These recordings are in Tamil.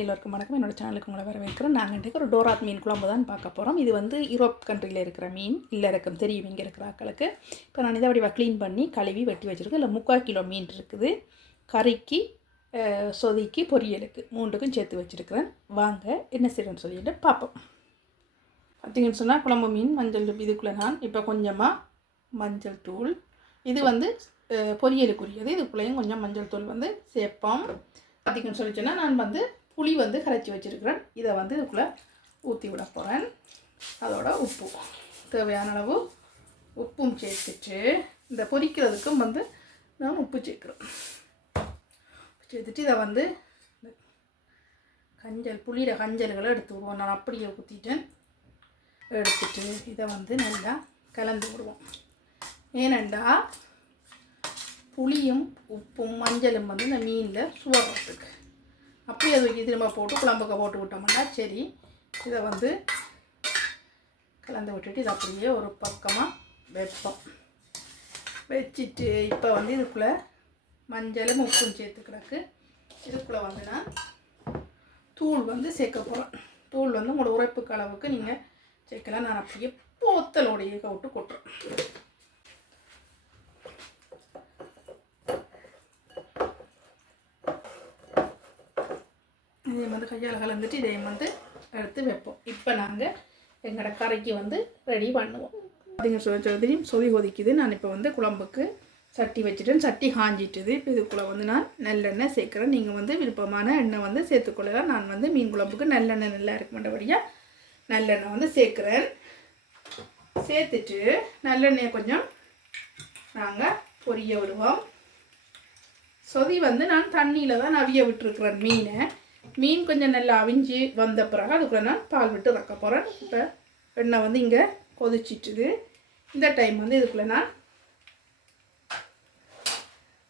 எல்லோருக்கும் வணக்கம். என்னோட சேனலுக்கு உங்களை வரவேற்கிறோம். நாங்கள் இன்றைக்கு ஒரு டோராத் மீன் குழம்பு தான் பார்க்க போகிறோம் இது வந்து யூரோப் கண்ட்ரியில் இருக்கிற மீன் இல்லை இருக்கும் தெரியும் இங்கே இருக்கிற ஆக்களுக்கு. இப்போ நான் இதை வடிவாக க்ளீன் பண்ணி கழுவி வெட்டி வச்சுருக்கேன். இல்லை முக்கால் கிலோ மீன் இருக்குது. கறிக்கு சொதிக்கு பொரியலுக்கு மூன்றுக்கும் சேர்த்து வச்சுருக்கிறேன். வாங்க என்ன செய்யணும்னு சொல்லிட்டு பார்ப்போம். பார்த்திங்கன்னு சொன்னால் குழம்பு மீன் மஞ்சள் இதுக்குள்ளே நான் இப்போ கொஞ்சமாக மஞ்சள் தூள். இது வந்து பொரியலுக்குரியது. இதுக்குள்ளேயும் கொஞ்சம் மஞ்சள் தூள் வந்து சேர்ப்போம். பார்த்திங்கன்னு சொல்லி சொன்னால் நான் வந்து புளி வந்து கரைச்சி வச்சுருக்கிறேன். இதை வந்து இதுக்குள்ளே ஊற்றி விட போகிறேன் அதோட உப்பு. தேவையான அளவு உப்பும் சேர்த்துட்டு இந்த பொரிக்கிறதுக்கும் வந்து நான் உப்பு சேர்க்குறேன் சேர்த்துட்டு இதை வந்து கஞ்சல் புளியில கஞ்சல்களை எடுத்து விடுவோம். நான் அப்படியே ஊற்றிட்டேன் எடுத்துட்டு இதை வந்து நல்லா கலந்து விடுவோம். ஏனெண்டா புளியும் உப்பும் மஞ்சளும் வந்து இந்த மீனில் சுவரத்துக்கு அப்படியே தூக்கி திரும்ப போட்டு குழம்புக்கு போட்டு விட்டோம்னா சரி. இதை வந்து கலந்து விட்டுட்டு இதை அப்படியே ஒரு பக்கமாக வைப்போம். வச்சுட்டு இப்போ வந்து இதுக்குள்ளே மஞ்சளும் உப்பும் சேர்த்து கிடக்கு இதுக்குள்ளே வந்து நான் தூள் வந்து சேர்க்க போகிறேன் தூள் வந்து உங்களோட உரைப்புக்கு அளவுக்கு நீங்கள் சேர்க்கலாம். நான் அப்படியே போத்தலோடைய கவுட்டு கொட்டுறேன். இதையும் வந்து கையால் கலந்துட்டு இதையும் வந்து எடுத்து வைப்போம். இப்போ நாங்கள் எங்களோட கறிக்கு வந்து ரெடி பண்ணுவோம். அதுங்க சொல்லியும் சொதி கொதிக்குது. நான் இப்போ வந்து குழம்புக்கு சட்டி வச்சுட்டேன். சட்டி காஞ்சிட்டுது. இப்போ இதுக்குள்ளே வந்து நான் நல்லெண்ணெய் சேர்க்குறேன். நீங்கள் வந்து விருப்பமான எண்ணெய் வந்து சேர்த்துக்கொள்ளலாம். நான் வந்து மீன் குழம்புக்கு நல்லெண்ணெய் நல்லா இருக்க மாட்டபடியாக நல்லெண்ணெய் வந்து சேர்க்குறேன். சேர்த்துட்டு நல்லெண்ணெயை கொஞ்சம் நாங்கள் பொரிய விடுவோம். சொதி வந்து நான் தண்ணியில் தான் அவிய விட்டுருக்குறேன் மீனை. மீன் கொஞ்சம் நல்லா அவிஞ்சு வந்த பிறகு அதுக்குள்ள நான் பால் விட்டு ரக்க போகிறேன் இப்போ எண்ணெய் வந்து இங்கே கொதிச்சிட்டுது. இந்த டைம் வந்து இதுக்குள்ளே நான்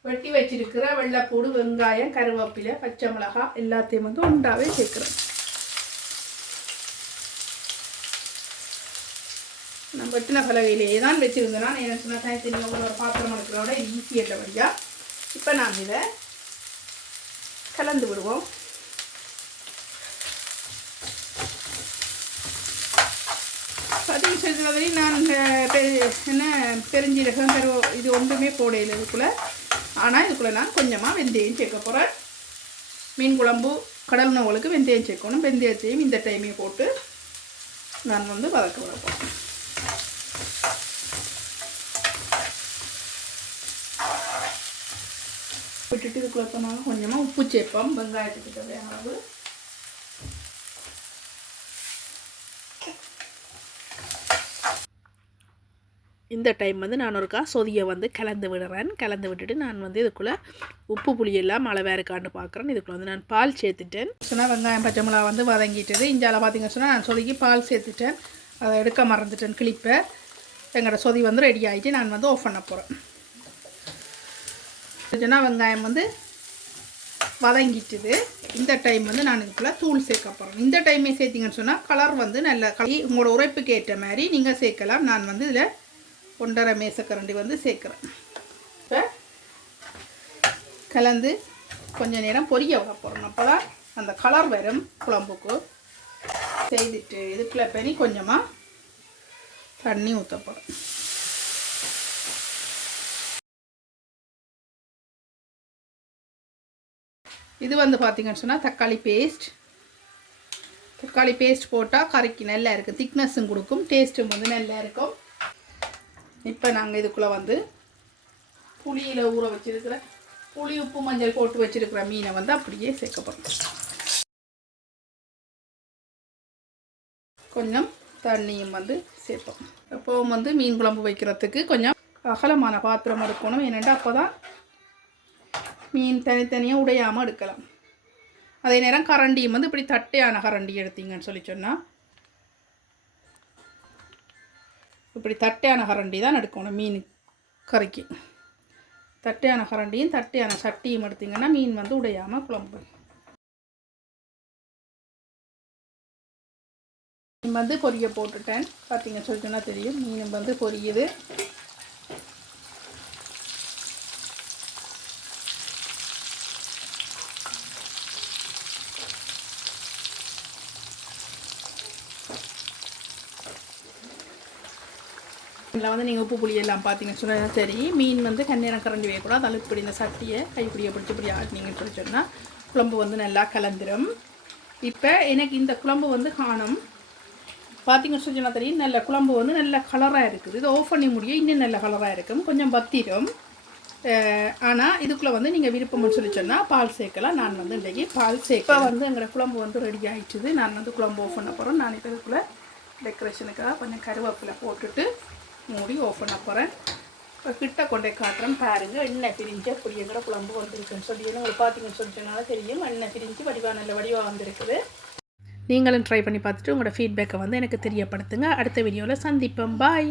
வெட்டி வச்சிருக்கிற வெள்ளைப்பூடு வெங்காயம் கருவேப்பிலை பச்சை மிளகாய் எல்லாத்தையும் வந்து உண்டாவே சேர்க்குறேன். நான் வெட்டின பலகையிலேயே தான் வச்சுருந்தேன். நான் என்ன சொன்னால் தனித்தனியாக ஒரு பாத்திரம் எடுக்கிறோட ஈஸி வழியாக இப்போ நான் இதை கலந்து விடுவோம். பதிவு வரையும் நான் இந்த என்ன பெருஞ்சீரகம் கரு இது ஒன்றுமே போடையில் இதுக்குள்ளே. ஆனால் இதுக்குள்ளே நான் கொஞ்சமாக வெந்தயம் சேர்க்க போகிறேன் மீன் குழம்பு கடல் உணவுகளுக்கு வெந்தயம் சேர்க்கணும். வெந்தயத்தையும் இந்த டைமே போட்டு நான் வந்து வதக்க விட போகிறேன் விட்டுட்டு இதுக்குள்ளே போனாலும் கொஞ்சமாக உப்பு சேர்ப்போம். வெங்காயத்துக்கு தேவையான அளவு இந்த டைம் வந்து நான் ஒருக்கா சொதியை வந்து கலந்து விடுறேன். கலந்து விட்டுட்டு நான் வந்து இதுக்குள்ளே உப்பு புளியெல்லாம் மழை அளவாக இருக்கான்னு பார்க்குறேன் இதுக்குள்ளே வந்து நான் பால் சேர்த்துட்டேன். சொன்னால் வெங்காயம் பச்சை மிளகா வந்து வதங்கிட்டது. இஞ்சால பார்த்திங்க சொன்னால் நான் சொதிக்கு பால் சேர்த்துட்டேன். அதை எடுக்க மறந்துட்டேன் கிளிப்பை எங்களோட சொதி வந்து ரெடி ஆகிட்டு நான் வந்து ஆஃப் பண்ண போகிறேன் சொன்னால் வெங்காயம் வந்து வதங்கிட்டுது. இந்த டைம் வந்து நான் இதுக்குள்ளே தூள் சேர்க்க போகிறேன் இந்த டைமே சேர்த்திங்கன்னு சொன்னால் கலர் வந்து நல்ல உங்களோட உரைப்புக்கு ஏற்ற மாதிரி நீங்கள் சேர்க்கலாம். நான் வந்து இதில் ஒன்றரை மேசக்கரண்டி வந்து சேர்க்குறேன். இப்போ கலந்து கொஞ்ச நேரம் பொரிய விட போகிறோம் அப்போ தான் அந்த கலர் வரும் குழம்புக்கு. செய்துட்டு இதுக்குள்ளே பெரிய கொஞ்சமாக தண்ணி ஊற்ற இது வந்து பார்த்தீங்கன்னு சொன்னால் தக்காளி பேஸ்ட் தக்காளி பேஸ்ட் போட்டால் கறிக்கு நல்லா இருக்கும். திக்னஸும் கொடுக்கும். டேஸ்ட்டும் வந்து நல்லா இருக்கும். இப்போ நாங்கள் இதுக்குள்ளே வந்து புளியில் ஊற வச்சிருக்கிற புளி உப்பு மஞ்சள் போட்டு வச்சிருக்கிற மீனை வந்து அப்படியே சேர்க்க போகிறோம் கொஞ்சம் தண்ணியும் வந்து சேர்ப்போம். எப்போவும் வந்து மீன் குழம்பு வைக்கிறதுக்கு கொஞ்சம் அகலமான பாத்திரம் எடுக்கணும். ஏனெண்டா அப்போ தான் மீன் தனித்தனியாக உடையாமல் எடுக்கலாம். அதே நேரம் கரண்டியும் வந்து இப்படி தட்டையான கரண்டி எடுத்தீங்கன்னு சொல்லி சொன்னால் இப்படி தட்டையான கரண்டி தான் எடுக்கணும் மீன் கறிக்கு. தட்டையான கரண்டியும் தட்டையான சட்டியும் எடுத்தீங்கன்னா மீன் வந்து உடையாமல் குழம்பு மீன் வந்து பொரிய போட்டுட்டேன். பார்த்தீங்க சொல்லி சொன்னால் தெரியும். மீன் வந்து பொரியுது. இதில் வந்து நீங்கள் உப்பு புளி எல்லாம் பார்த்தீங்கன்னு சொன்னால் சரி. மீன் வந்து கண்ணீரம் கரண்டி வைக்கக்கூடாது அதில் இப்படி இந்த சட்டியை கைப்பிடியை பிடிச்சி இப்படி ஆட்டினீங்கன்னு சொல்லி சொன்னால் குழம்பு வந்து நல்லா கலந்துரும். இப்போ எனக்கு இந்த குழம்பு வந்து காணும். பார்த்தீங்கன்னு சொல்லி சொன்னால் தெரியும். நல்ல குழம்பு வந்து நல்ல கலராக இருக்குது. இது ஆஃப் பண்ணி முடியும். இன்னும் நல்ல கலராக இருக்கும். கொஞ்சம் பத்திரும் ஆனால் இதுக்குள்ளே வந்து நீங்கள் விருப்பம்னு சொல்லி சொன்னால் பால் சேர்க்கலாம். நான் வந்து இன்றைக்கி பால் சேர்க்க வந்து எங்களோட குழம்பு வந்து ரெடி ஆயிடுச்சுது. நான் வந்து குழம்பு ஓஃப் பண்ண போகிறோம் நான் இப்போ இதுக்குள்ளே டெக்கரேஷனுக்காக கொஞ்சம் கருவேப்பிலை போட்டுட்டு மூடி ஆஃப் பண்ண போகிறேன் இப்போ கிட்ட கொண்டே காட்டுறேன். பாருங்க எண்ணெய் பிரிஞ்சு அப்படி எங்கட குழம்பு வந்திருக்குன்னு சொல்லி உங்களுக்கு பார்த்தீங்கன்னு சொல்லி தெரியும். எண்ணெய் பிரிஞ்சு வடிவாக நல்ல வடிவாக வந்திருக்குது. நீங்களும் ட்ரை பண்ணி பார்த்துட்டு உங்களோட ஃபீட்பேக்கை வந்து எனக்கு தெரியப்படுத்துங்க. அடுத்த வீடியோவில் சந்திப்போம். பாய்